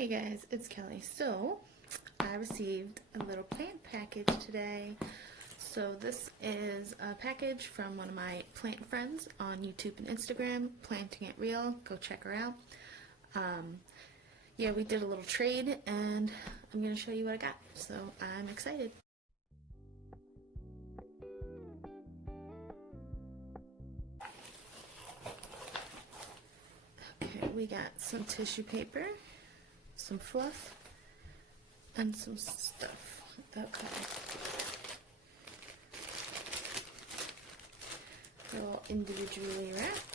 Hey guys, it's Kelly. So, I received a little plant package today. So this is a package from one of my plant friends on YouTube and Instagram, Planting It Real. Go check her out. Yeah, we did a little trade and I'm going to show you what I got. So, I'm excited. Okay, we got some tissue paper, some fluff, and some stuff. Okay. They're all individually wrapped.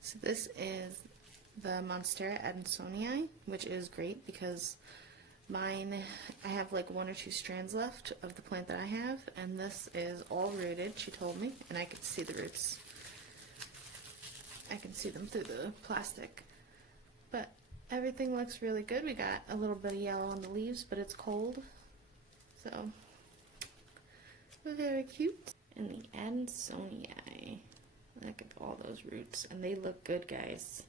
So this is the Monstera Adansonii, which is great because mine, I have like one or two strands left of the plant that I have, and this is all rooted, she told me, and I could see the roots. I can see them through the plastic. But everything looks really good. We got a little bit of yellow on the leaves, but it's cold. So, very cute. And the Adansonii. Look at all those roots. And they look good, guys.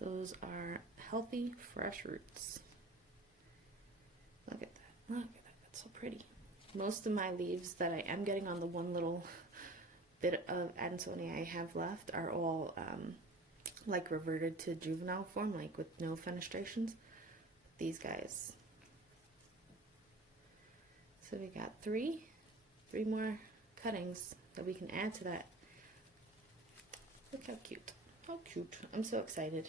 Those are healthy, fresh roots. Look at that. Look at that. That's so pretty. Most of my leaves that I am getting on the one little bit of Adansonii I have left are all like reverted to juvenile form, like with no fenestrations. These guys. So we got three more cuttings that we can add to that. Look how cute. How cute. I'm so excited.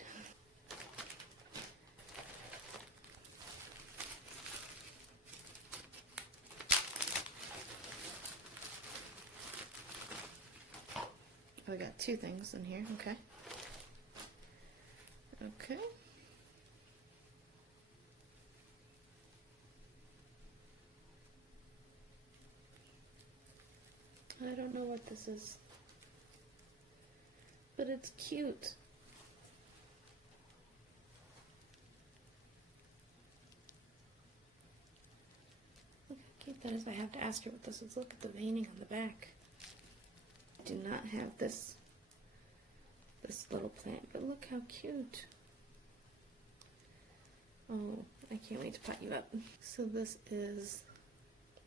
We got two things in here, okay. Okay. I don't know what this is, but it's cute. Look how cute that is. I have to ask her what this is. Look at the veining on the back. I do not have this little plant, but look how cute. Oh, I can't wait to pot you up. So this is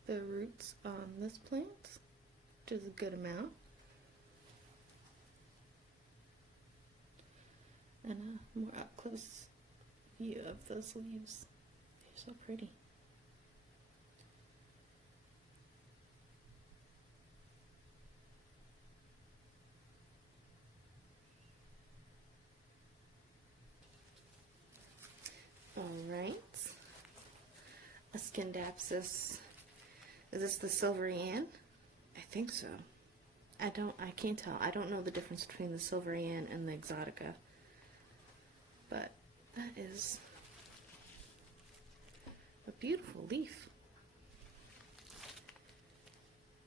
the roots on this plant, which is a good amount. And a more up close view of those leaves. They're so pretty. Alright. A Scindapsus. Is this the Silvery Ann? I think so. I can't tell. I don't know the difference between the Silvery Ann and the Exotica. But that is a beautiful leaf.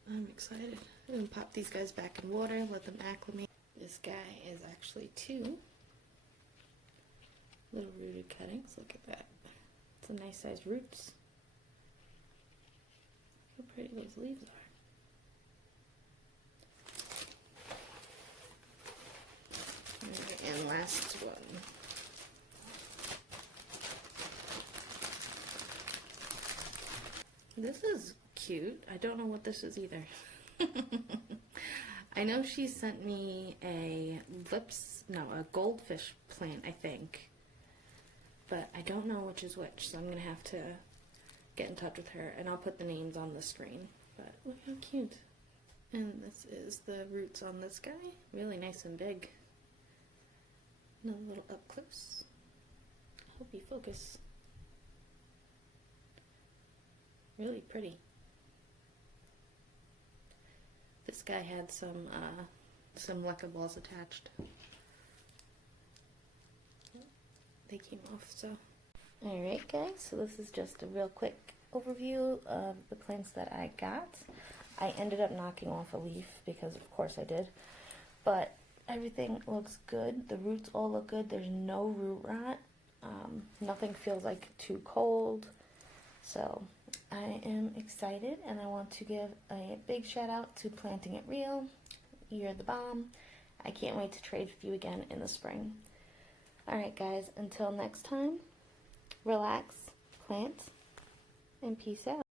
I'm excited. I'm going to pop these guys back in water, let them acclimate. This guy is actually two little rooted cuttings. Look at that. It's a nice sized roots. Look how pretty those leaves are. And last one. This is cute. I don't know what this is either. I know she sent me a goldfish plant, I think. But I don't know which is which, so I'm going to have to get in touch with her, and I'll put the names on the screen. But look how cute. And this is the roots on this guy. Really nice and big. And a little up close. I hope you focus. Really pretty. This guy had some leca balls attached. They came off, so. Alright guys, so this is just a real quick overview of the plants that I got. I ended up knocking off a leaf because of course I did, but everything looks good. The roots all look good. There's no root rot. Nothing feels like too cold, so I am excited, and I want to give a big shout out to Planting It Real. You're the bomb. I can't wait to trade with you again in the spring. Alright guys, until next time, relax, plant, and peace out.